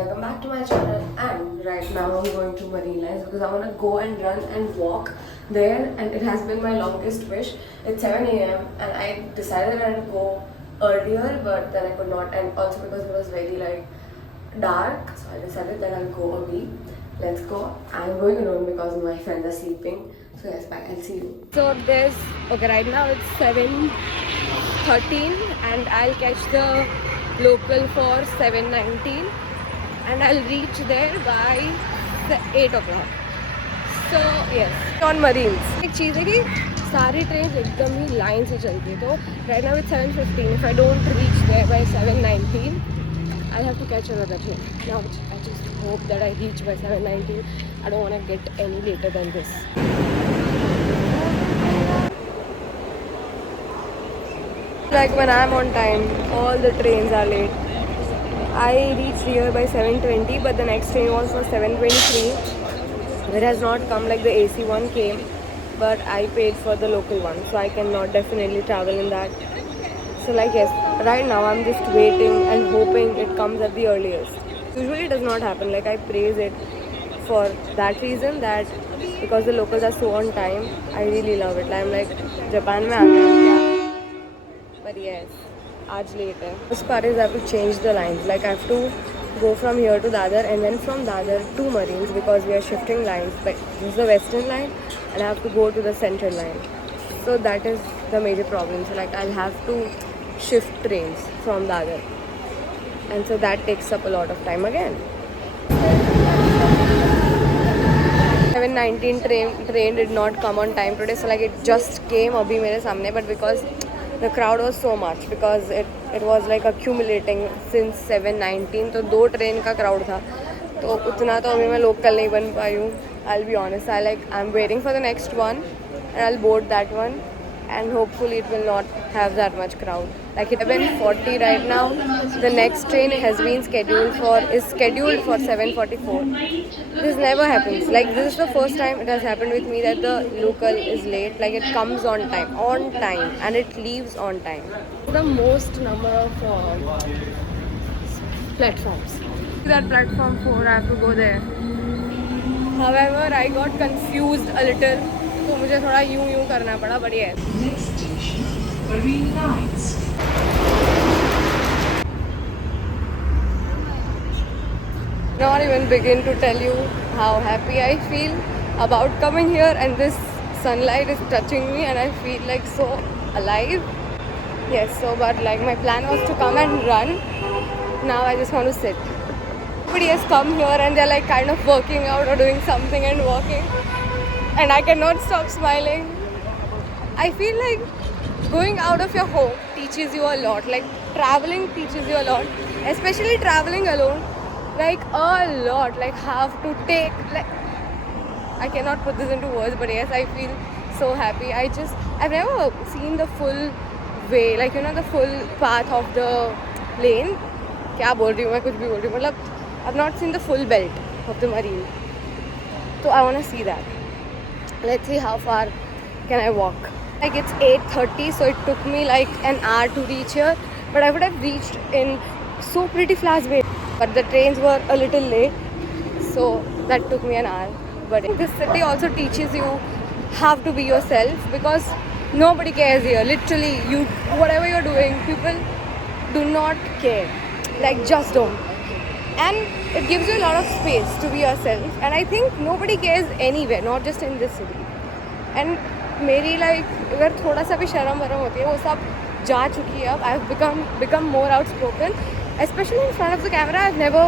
welcome back to my channel, and right now I'm going to Marine Lines because I want to go and run and walk there, and it has been my longest wish. It's 7 a.m. and I decided I'd go earlier, but then I could not, and also because it was very dark, so I decided that I'll go early. Let's go. I'm going alone because my friends are sleeping. So yes, bye. I'll see you. So right now it's 7:13 and I'll catch the local for 7:19 and I'll reach there by 8 o'clock. So yes, on Marines. एक चीज़ है कि सारी train एकदम ही line से चलती है, तो right now it's 7:15. If I don't reach there by 7:19, I'll have to catch another train. Now I just hope that I reach by 7:19. I don't want to get any later than this. Like when I'm on time, all the trains are late. I reached here by 7:20, but the next train was for 7:23. It has not come, like the AC one came, but I paid for the local one, so I cannot definitely travel in that. So like yes, right now I'm just waiting and hoping it comes at the earliest. Usually it does not happen. Like I praise it for that reason, that because the locals are so on time. I really love it. I'm like Japan mein aa gaya. But yes, aaj late hai. First part is I have to change the lines. Like I have to go from here to Dadar and then from Dadar to Marines because we are shifting lines. But this is the western line and I have to go to the central line. So that is the major problem. So like I'll have to shift trains from Dadar. And so that takes up a lot of time again. 7:19 train did not come on time today. So like it just came abhi mere samne, but because the crowd was so much, because it was like accumulating since 7:19, तो 2 train का crowd था, तो उतना तो अभी मैं local नहीं बन पाई हूँ. I'll be honest. I'm waiting for the next one and I'll board that one, and hopefully it will not have that much crowd. Like it's 7:40 right now. The next train is scheduled for 7:44. This never happens. Like this is the first time it has happened with me that the local is late. Like it comes on time, and it leaves on time. The most number of platforms. That platform 4, I have to go there. However, I got confused a little, तो मुझे थोड़ा यूं करना पड़ा, but yes. Next station, Marine Lines. Not even begin to tell you how happy I feel about coming here, and this sunlight is touching me and I feel like so alive. Yes, so but like my plan was to come and run. Now I just want to sit. Everybody has come here and they're like kind of working out or doing something and walking, and I cannot stop smiling. I feel like going out of your home teaches you a lot. Like traveling teaches you a lot, especially traveling alone. Like a lot. Like have to take, like I cannot put this into words, but yes, I feel so happy. I've never seen the full way, like you know, the full path of the lane. क्या बोल रही हूँ मैं, कुछ भी बोल रही हूँ, मतलब I've not seen the full belt of the Marine. So I want to see that. Let's see how far can I walk. Like it's 8:30, so it took me like an hour to reach here, but I would have reached in so pretty fast way. But the trains were a little late, so that took me an hour. But this city also teaches you how to be yourself, because nobody cares here. Literally, whatever you're doing, people do not care. Like just don't. And it gives you a lot of space to be yourself. And I think nobody cares anywhere, not just in this city. And मेरी like अगर थोड़ा सा भी शर्म वरम होती है, वो सब जा चुकी है अब. I've become more outspoken. Especially in front of the camera, I've never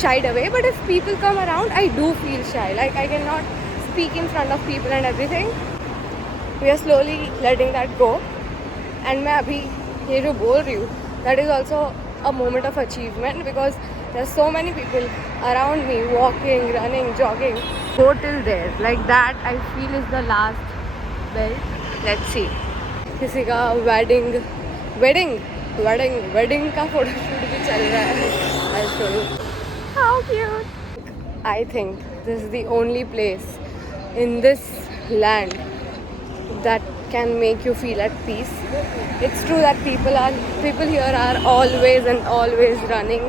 shied away. But if people come around, I do feel shy. Like I cannot speak in front of people and everything. We are slowly letting that go. And मैं अभी ये जो बोल रही हूँ, that is also a moment of achievement, because there's so many people around me walking, running, jogging. Go till there. Like that, I feel is the last belt. Let's see. किसी का wedding का photoshoot भी चल रहा है. I'll show you. How cute! I think this is the only place in this land that can make you feel at peace. It's true that people here are always running,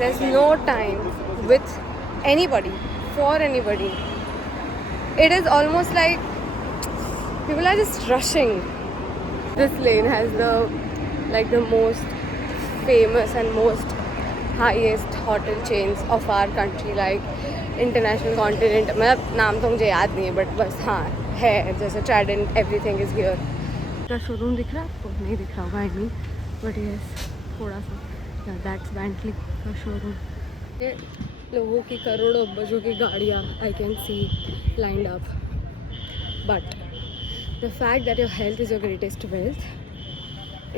there's no time with anybody, for anybody. It is almost like people are just rushing. This lane has the most famous and most highest hotel chains of our country, like international continent. मतलब नाम तो मुझे याद नहीं है, but बस हाँ है, जैसे Trident, everything is here. का शोरूम दिख रहा है आपको? नहीं दिख रहा होगा आई मीन, बट यस थोड़ा सा, दैट्स बेंटली का शोरूम. ये लोगों की करोड़ों बजों की गाड़ियाँ I can see lined up, but the fact that your health is your greatest wealth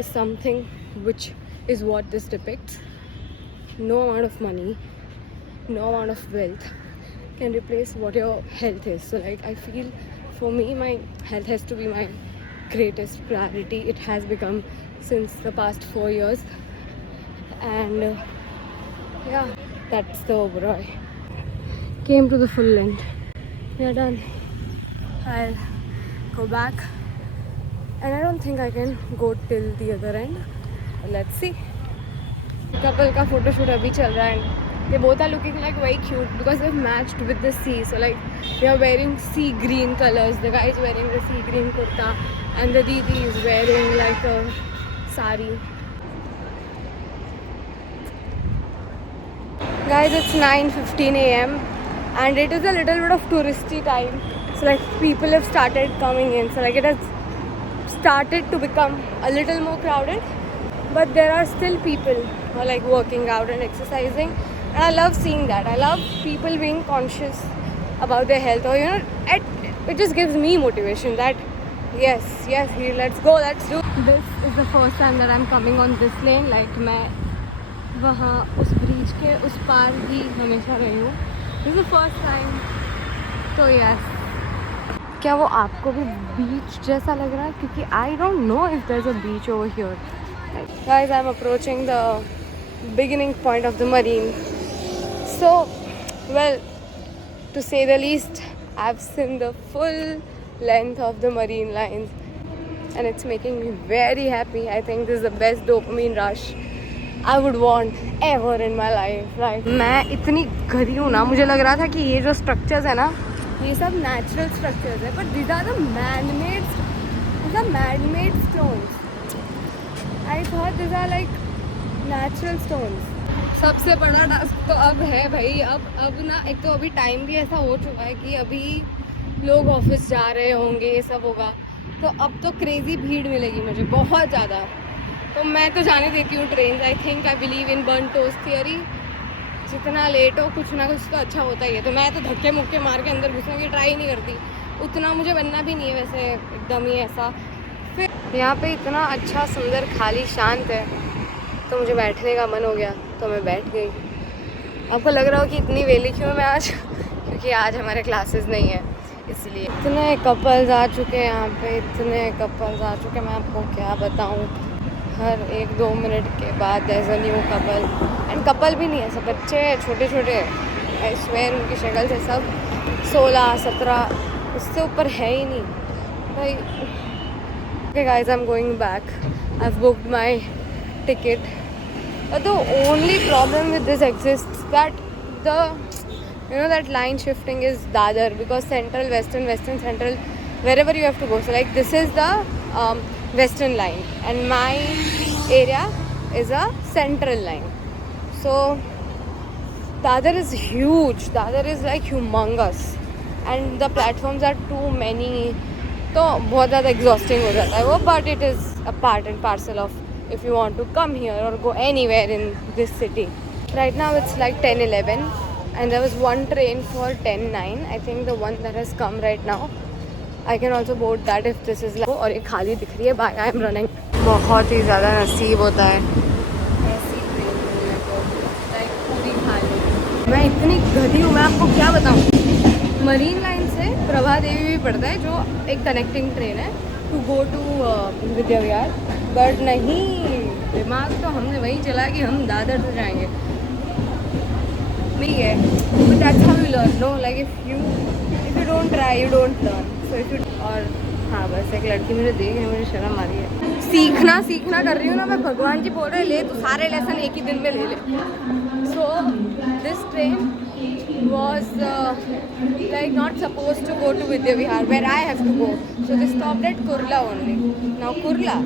is something which is what this depicts. No amount of money, no amount of wealth can replace what your health is. So like I feel for me my health has to be my greatest priority. It has become since the past 4 years, and yeah, that's the overall. Came to the full length. We are done. I'll go back, and I don't think I can go till the other end. Let's see. Couple का photo shoot अभी चल रहा है. They both are looking like very cute because they've matched with the sea. So like they are wearing sea green colors. The guy is wearing the sea green kurta, and the didi is wearing like a sari. Guys, it's 9:15 a.m. and it is a little bit of touristy time. So like people have started coming in. So like it has started to become a little more crowded, but there are still people who are like working out and exercising, and I love seeing that. I love people being conscious about their health, or it just gives me motivation that yes, let's go, let's do. This is the first time that I'm coming on this lane. Like मैं वहाँ उस bridge के उस पार ही हमेशा रही हूँ. This is the first time. तो yes, क्या वो आपको भी बीच जैसा लग रहा है? क्योंकि I don't know if there's a beach over here. Guys, I'm approaching the beginning point of the marine. So, well, to say the least, I've seen the full length of the marine lines, and it's making me very happy. I think this is the best dopamine rush I would want ever in my life. Right? मैं इतनी गधी हूँ ना, मुझे लग रहा था कि ये जो structures है ना, ये सब natural structures है, but these are the man-made stones. I thought these are like natural stones. सबसे बड़ा टास्क तो अब है भाई, अब ना, एक तो अभी टाइम भी ऐसा हो चुका है कि अभी लोग ऑफिस जा रहे होंगे, ये सब होगा, तो अब तो क्रेजी भीड़ मिलेगी मुझे बहुत ज़्यादा. तो मैं तो जाने देती हूँ train. I think I believe in burn toast theory. जितना लेट हो कुछ ना कुछ तो अच्छा होता ही है. तो मैं तो धक्के मुक्के मार के अंदर घुसने की ट्राई नहीं करती. उतना मुझे बनना भी नहीं है वैसे, एकदम ही ऐसा. फिर यहाँ पे इतना अच्छा सुंदर खाली शांत है, तो मुझे बैठने का मन हो गया, तो मैं बैठ गई. आपको लग रहा हो कि इतनी वेली क्यों मैं आज? क्योंकि आज हमारे क्लासेस नहीं है, इसलिए. इतने कपल्स आ चुके हैं यहाँ पे, इतने कपल्स आ चुके हैं, मैं आपको क्या बताऊँ. हर 1-2 मिनट के बाद there is a new couple. And couple भी नहीं है, सब बच्चे हैं, छोटे छोटे. आई स्वेयर उनकी शक्ल से सब 16-17, उससे ऊपर है ही नहीं भाई. Okay guys, I'm going back. I've booked my ticket. But the only problem with this exists that that line shifting is Dadar, because central, western, central, wherever you have to go. So like this is the western line and my area is a central line. So Dadar is huge. Dadar is like humongous and the platforms are too many. तो बहुत ज़्यादा exhausting हो जाता है वो. But it is a part and parcel of if you want to come here और go anywhere in this city. Right now it's like 10:11 and there was one train for 10:09. I think the one that has come right now. I can also board that if this is like. और ये खाली दिख रही है. Bye, I am running. बहुत ही ज़्यादा नसीब होता है ऐसी ट्रेन मिलने को, लाइक पूरी खाली. मैं इतनी गधी हूँ, मैं आपको क्या बताऊँ. मरीन लाइन से प्रभा देवी भी पड़ता है, जो एक कनेक्टिंग ट्रेन है to go to Vidya Vihar. But नहीं, दिमाग तो हमने वही चला कि हम दादर से जाएंगे. नहीं है, but that's how you learn. No, like if you don't try, you don't learn. So if you. और हाँ, बस एक लड़की मुझे देख रही है, मुझे शर्म आ रही है. सीखना कर रही हूँ ना मैं, भगवान जी बोल रहे ले तू सारे लेसन एक ही दिन में ले ले. So this train was like not supposed to go to Vidya Vihar where I have to go. So they stopped at Kurla only. Now Kurla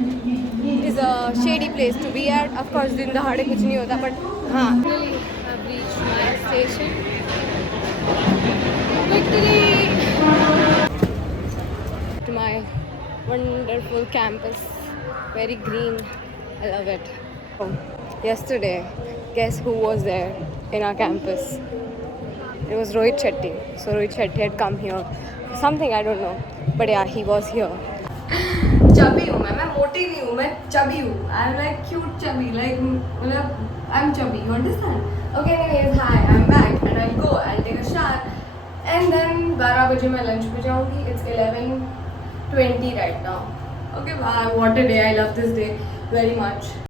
is a shady place to be at. Of course दिन दहाड़े कुछ नहीं होता, but हाँ. I've reached my station. Victory! To my wonderful campus. Very green. I love it. Yesterday, guess who was there in our campus? It was Rohit Shetty. So Rohit Shetty had come here. Something I don't know. But yeah, he was here. Chubby हूँ मैं मोटी नहीं हूँ, मैं chubby हूँ. I'm like cute chubby, like मतलब I'm chubby. You understand? Okay, anyways, hi, I'm back and I'll go. I'll take a shower and then 12 बजे मैं lunch पे जाऊँगी. It's 11:20 right now. Okay, wow, what a day. I love this day very much.